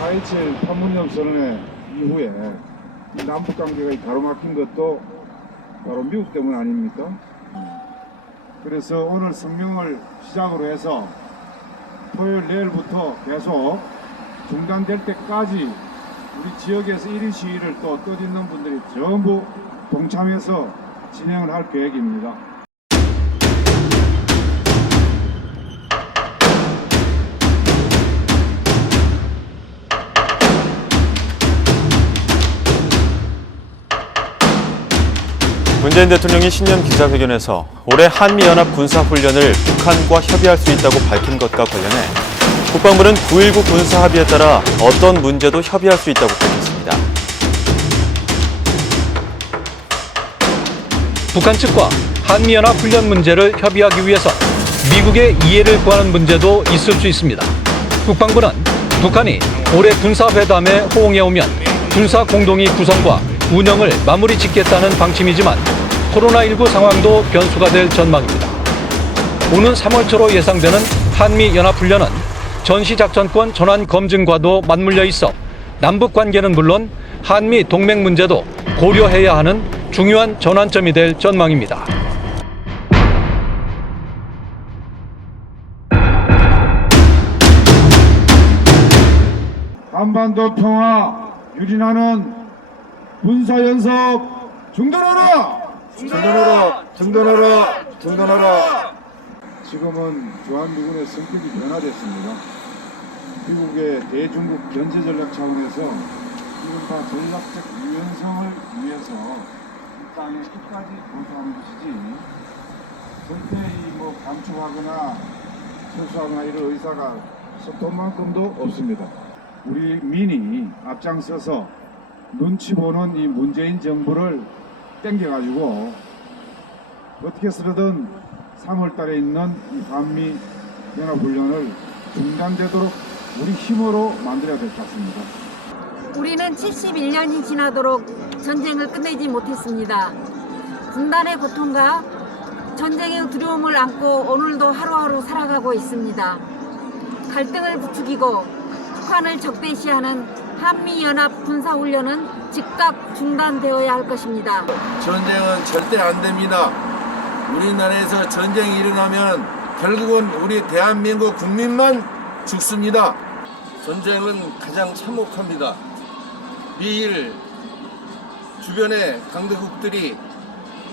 4.27 판문점 선언 이후에 남북 관계가 가로막힌 것도 바로 미국 때문 아닙니까? 그래서 오늘 성명을 시작으로 해서 토요일 내일부터 계속 중단될 때까지 우리 지역에서 1인 시위를 또 뜻있는 분들이 전부 동참해서 진행을 할 계획입니다. 문재인 대통령이 신년 기자회견에서 올해 한미연합 군사훈련을 북한과 협의할 수 있다고 밝힌 것과 관련해 국방부는 9.19 군사합의에 따라 어떤 문제도 협의할 수 있다고 밝혔습니다. 북한 측과 한미연합 훈련 문제를 협의하기 위해서 미국의 이해를 구하는 문제도 있을 수 있습니다. 국방부는 북한이 올해 군사회담에 호응해오면 군사공동위 구성과 운영을 마무리 짓겠다는 방침이지만 코로나19 상황도 변수가 될 전망입니다. 오는 3월 초로 예상되는 한미연합훈련은 전시작전권 전환 검증과도 맞물려 있어 남북 관계는 물론 한미 동맹 문제도 고려해야 하는 중요한 전환점이 될 전망입니다. 한반도 평화 유린하는 군사연습 중단하라! 중단하라! 지금은 주한미군의 성격이 변화됐습니다. 미국의 대중국 견제 전략 차원에서 이른바 전략적 유연성을 위해서 이 땅에 끝까지 보수하는 것이지 절대 감축하거나 철수하거나 이런 의사가 소통만큼도 없습니다. 우리 민이 앞장서서 눈치 보는 이 문재인 정부를 땡겨가지고 어떻게 해서든 3월 달에 있는 이 한미 연합훈련을 중단되도록 우리 힘으로 만들어야 될 것 같습니다. 우리는 71년이 지나도록 전쟁을 끝내지 못했습니다. 분단의 고통과 전쟁의 두려움을 안고 오늘도 하루하루 살아가고 있습니다. 갈등을 부추기고 북한을 적대시하는 한미연합 군사훈련은 즉각 중단되어야 할 것입니다. 전쟁은 절대 안 됩니다. 우리나라에서 전쟁이 일어나면 결국은 우리 대한민국 국민만 죽습니다. 전쟁은 가장 참혹합니다. 미일 주변의 강대국들이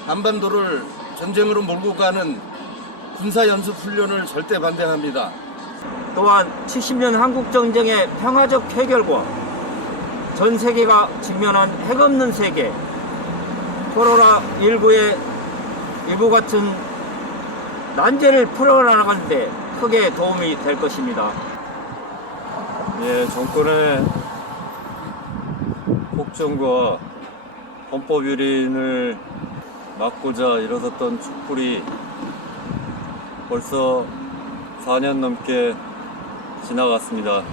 한반도를 전쟁으로 몰고 가는 군사연습훈련을 절대 반대합니다. 또한 70년 한국전쟁의 평화적 해결과 전 세계가 직면한 핵없는 세계, 코로나19의 이와 같은 난제를 풀어나가는 데 크게 도움이 될 것입니다. 정권의 폭정과 헌법 유린을 막고자 일어섰던 촛불이 벌써 4년 넘게 지나갔습니다.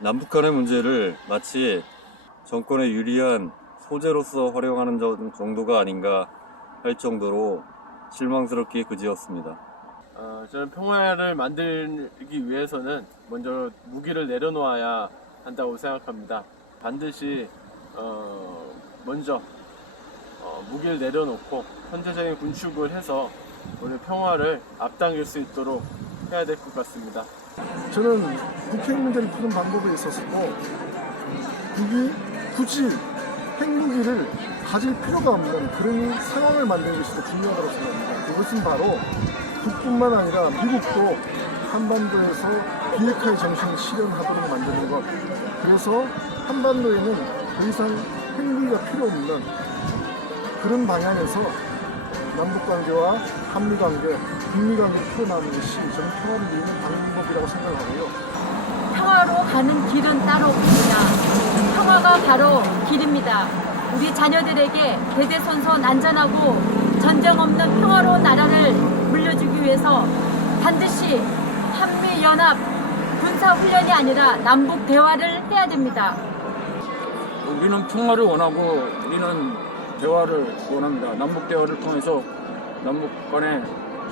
남북한의 문제를 마치 정권에 유리한 소재로서 활용하는 정도가 아닌가 할 정도로 실망스럽기에 그지였습니다. 저는 평화를 만들기 위해서는 먼저 무기를 내려놓아야 한다고 생각합니다. 반드시 먼저 무기를 내려놓고 현재적인 군축을 해서 우리 평화를 앞당길 수 있도록 해야 될 것 같습니다. 저는 북핵 문제를 푸는 방법에 있어서도 굳이 핵무기를 가질 필요가 없는 그런 상황을 만드는 것이 더 중요하다고 생각합니다. 그것은 바로 북뿐만 아니라 미국도 한반도에서 비핵화의 정신을 실현하도록 만드는 것. 그래서 한반도에는 더 이상 핵무기가 필요 없는 그런 방향에서 남북관계와 한미관계, 북미관계를 풀어나가는 것이 저는 평화를 이루는 방법이라고 생각하고요. 평화로 가는 길은 따로 없습니다. 평화가 바로 길입니다. 우리 자녀들에게 대대손손 안전하고 전쟁 없는 평화로운 나라를 물려주기 위해서 반드시 한미연합 군사훈련이 아니라 남북 대화를 해야 됩니다. 우리는 평화를 원하고 우리는 대화를 원합니다. 남북 대화를 통해서 남북 간의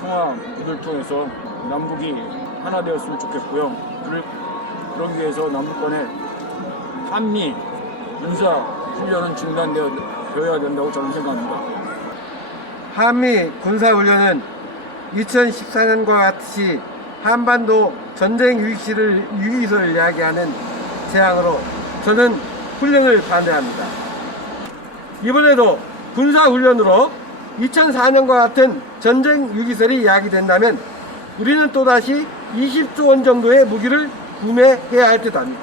통화를 통해서 남북이 하나 되었으면 좋겠고요. 그러기 위해서 남북간의 한미 군사 훈련은 중단되어야 된다고 저는 생각합니다. 한미 군사훈련은 2014년과 같이 한반도 전쟁 유기설을 이야기하는 제안으로 저는 훈련을 반대합니다. 이번에도 군사훈련으로 2004년과 같은 전쟁 유기설이 이야기된다면 우리는 또다시 20조 원 정도의 무기를 구매해야 할 듯합니다.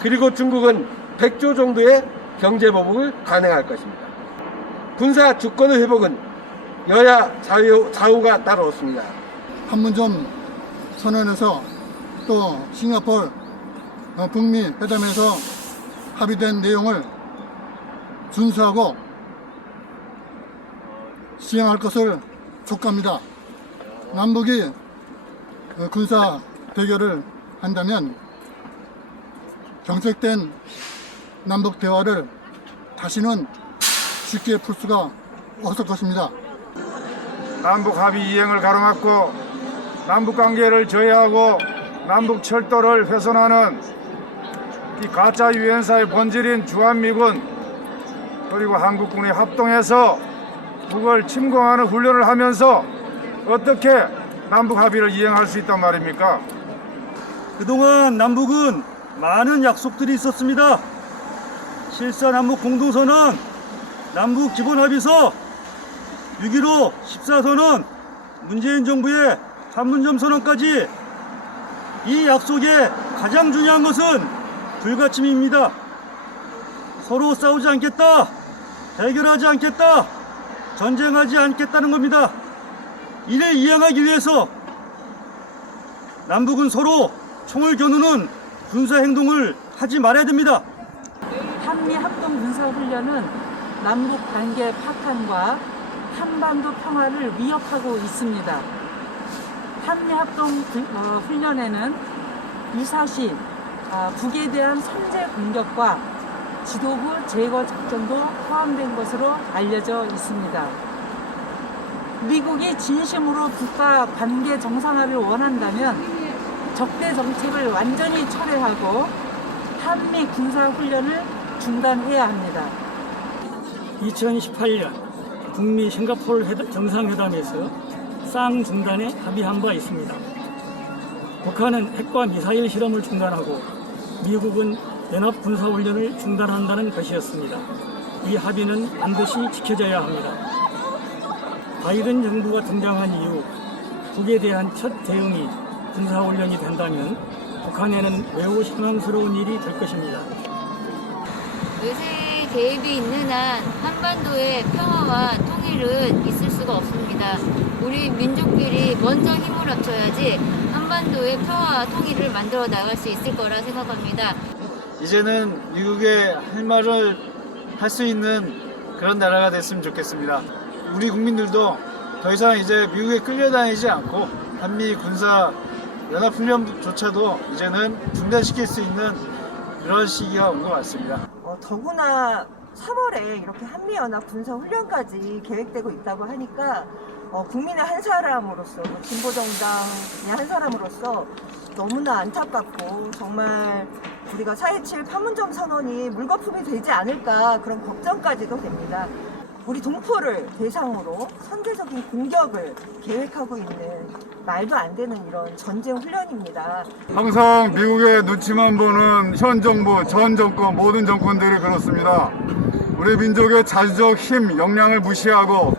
그리고 중국은 100조 정도의 경제보복을 감행할 것입니다. 군사 주권의 회복은 여야 좌우가 따라왔습니다. 판문점 선언에서 또 싱가포르 북미 회담에서 합의된 내용을 준수하고 시행할 것을 촉구합니다. 남북이 군사 대결을 한다면 경색된 남북 대화를 다시는 쉽게 풀 수가 없을 것입니다. 남북 합의 이행을 가로막고 남북 관계를 저해하고 남북 철도를 훼손하는 이 가짜 유엔사의 본질인 주한미군 그리고 한국군이 합동해서 북을 침공하는 훈련을 하면서 어떻게 남북 합의를 이행할 수 있단 말입니까? 그동안 남북은 많은 약속들이 있었습니다. 실사 남북 공동선언, 남북 기본합의서, 6.15 14선언, 문재인 정부의 판문점 선언까지 이 약속의 가장 중요한 것은 불가침입니다. 서로 싸우지 않겠다, 대결하지 않겠다, 전쟁하지 않겠다는 겁니다. 이를 이행하기 위해서 남북은 서로 총을 겨누는 군사행동을 하지 말아야 됩니다. 한미 합동 군사훈련은 남북 관계 파탄과 한반도 평화를 위협하고 있습니다. 한미 합동 훈련에는 유사시 북에 대한 선제 공격과 지도부 제거 작전도 포함된 것으로 알려져 있습니다. 미국이 진심으로 북과 관계 정상화를 원한다면 적대 정책을 완전히 철회하고 한미 군사훈련을 중단해야 합니다. 2018년 북미 싱가포르 정상회담에서 쌍중단에 합의한 바 있습니다. 북한은 핵과 미사일 실험을 중단하고 미국은 연합 군사훈련을 중단한다는 것이었습니다. 이 합의는 반드시 지켜져야 합니다. 바이든 정부가 등장한 이후 북에 대한 첫 대응이 군사훈련이 된다면 북한에는 매우 실망스러운 일이 될 것입니다. 외세 개입이 있는 한 한반도의 평화와 통일은 있을 수가 없습니다. 우리 민족끼리 먼저 힘을 합쳐야지 한반도의 평화와 통일을 만들어 나갈 수 있을 거라 생각합니다. 이제는 미국의 할 말을 할 수 있는 그런 나라가 됐으면 좋겠습니다. 우리 국민들도 더 이상 이제 미국에 끌려다니지 않고 한미 군사 연합훈련조차도 이제는 중단시킬 수 있는 그런 시기가 온 것 같습니다. 더구나 3월에 이렇게 한미연합 군사훈련까지 계획되고 있다고 하니까 국민의 한 사람으로서 진보정당의 한 사람으로서 너무나 안타깝고 정말 우리가 4.27 판문점 선언이 물거품이 되지 않을까 그런 걱정까지도 됩니다. 우리 동포를 대상으로 선제적인 공격을 계획하고 있는 말도 안 되는 이런 전쟁 훈련입니다. 항상 미국의 눈치만 보는 현 정부, 전 정권, 모든 정권들이 그렇습니다. 우리 민족의 자주적 힘, 역량을 무시하고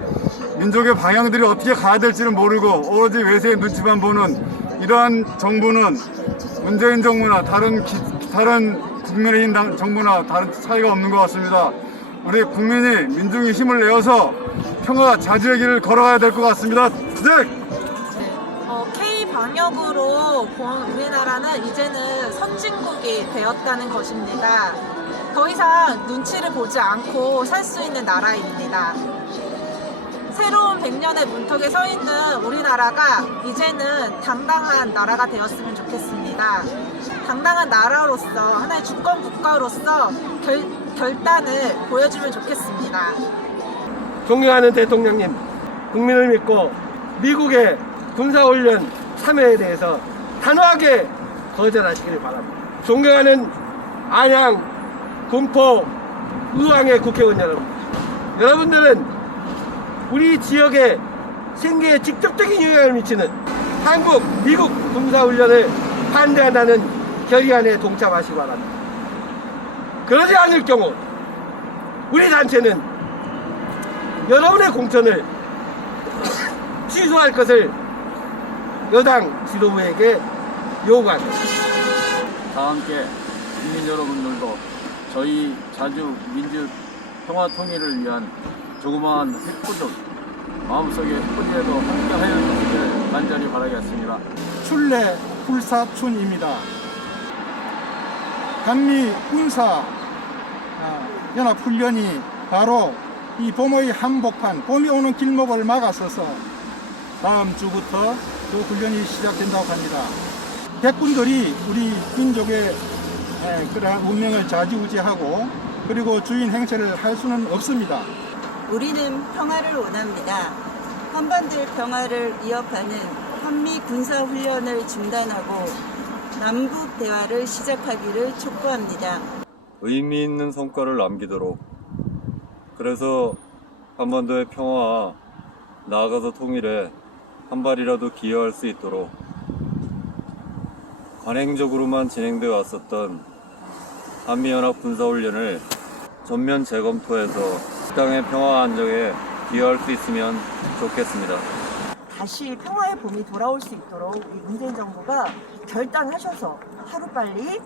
민족의 방향들이 어떻게 가야 될지를 모르고 오로지 외세의 눈치만 보는 이러한 정부는 문재인 정부나 다른 국민의힘 정부나 다른 차이가 없는 것 같습니다. 우리 국민이 민중이 힘을 내어서 평화가 자주의 길을 걸어가야 될 것 같습니다. K-방역으로 우리나라는 이제는 선진국이 되었다는 것입니다. 더 이상 눈치를 보지 않고 살 수 있는 나라입니다. 새로운 100년의 문턱에 서 있는 우리나라가 이제는 당당한 나라가 되었으면 좋겠습니다. 당당한 나라로서 하나의 주권 국가로서 결단을 보여주면 좋겠습니다. 존경하는 대통령님, 국민을 믿고 미국의 군사훈련 참여에 대해서 단호하게 거절하시길 바랍니다. 존경하는 안양, 군포, 의왕의 국회의원 여러분, 여러분들은 우리 지역의 생계에 직접적인 영향을 미치는 한국, 미국 군사훈련을 반대한다는 결의안에 동참하시기 바랍니다. 그러지 않을 경우 우리 단체는 여러분의 공천을 취소할 것을 여당 지도부에게 요구합니다. 다 함께 국민 여러분들도 저희 자주 민주 평화 통일을 위한 조그마한 횃불 마음속에 횃불이라도 함께 하여 주시길 간절히 바라겠습니다. 출래 불사춘입니다. 한미 군사 연합훈련이 바로 이 봄의 한복판, 봄이 오는 길목을 막아서서 다음 주부터 그 훈련이 시작된다고 합니다. 백군들이 우리 민족의 그러한 운명을 좌지우지하고 그리고 주인 행세를 할 수는 없습니다. 우리는 평화를 원합니다. 한반도의 평화를 위협하는 한미 군사훈련을 중단하고 남북 대화를 시작하기를 촉구합니다. 의미 있는 성과를 남기도록, 그래서 한반도의 평화와 나아가서 통일에 한 발이라도 기여할 수 있도록 관행적으로만 진행되어 왔었던 한미연합 군사훈련을 전면 재검토해서 땅의 평화와 안정에 기여할 수 있으면 좋겠습니다. 다시 평화의 봄이 돌아올 수 있도록 우리 문재인 정부가 결단하셔서 하루빨리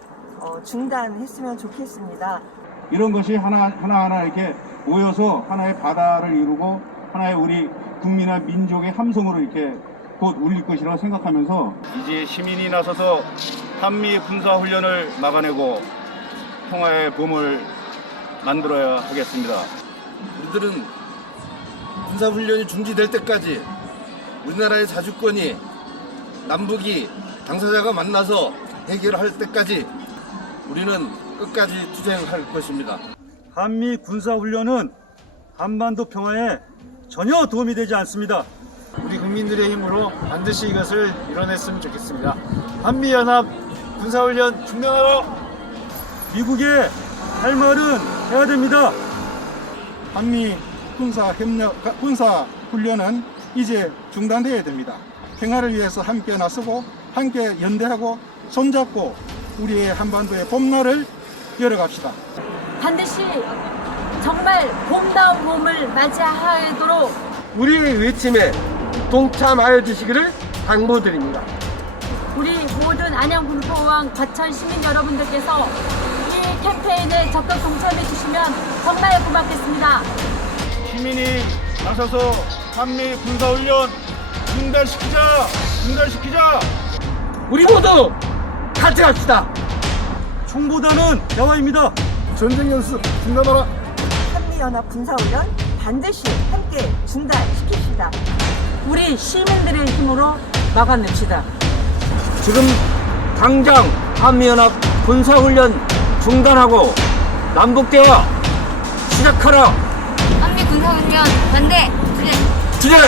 중단했으면 좋겠습니다. 이런 것이 하나하나 이렇게 모여서 하나의 바다를 이루고 하나의 우리 국민과 민족의 함성으로 이렇게 곧 울릴 것이라고 생각하면서 이제 시민이 나서서 한미 군사훈련을 막아내고 평화의 봄을 만들어야 하겠습니다. 우리들은 군사훈련이 중지될 때까지 우리나라의 자주권이 남북이 당사자가 만나서 해결할 때까지 우리는 끝까지 투쟁할 것입니다. 한미 군사훈련은 한반도 평화에 전혀 도움이 되지 않습니다. 우리 국민들의 힘으로 반드시 이것을 이뤄냈으면 좋겠습니다. 한미연합 군사훈련 중단하라! 미국에 할 말은 해야 됩니다. 한미 군사훈련은 이제 중단돼야 됩니다. 평화를 위해서 함께 나서고 함께 연대하고 손잡고 우리의 한반도의 봄날을 열어갑시다. 반드시 정말 봄다운 봄을 맞이하도록 우리의 외침에 동참하여 주시기를 당부드립니다. 우리 모든 안양 군포의왕 과천 시민 여러분들께서 이 캠페인에 적극 동참해 주시면 정말 고맙겠습니다. 시민이 나서서 한미 군사훈련 중단시키자. 우리 모두 같이 합시다. 총보다는 야화입니다. 전쟁 연습 중단하라. 한미연합 군사훈련 반드시 함께 중단시킵시다. 우리 시민들의 힘으로 막아냅시다. 지금 당장 한미연합 군사훈련 중단하고 남북대화 시작하라. 한미 군사훈련 반대! 투쟁!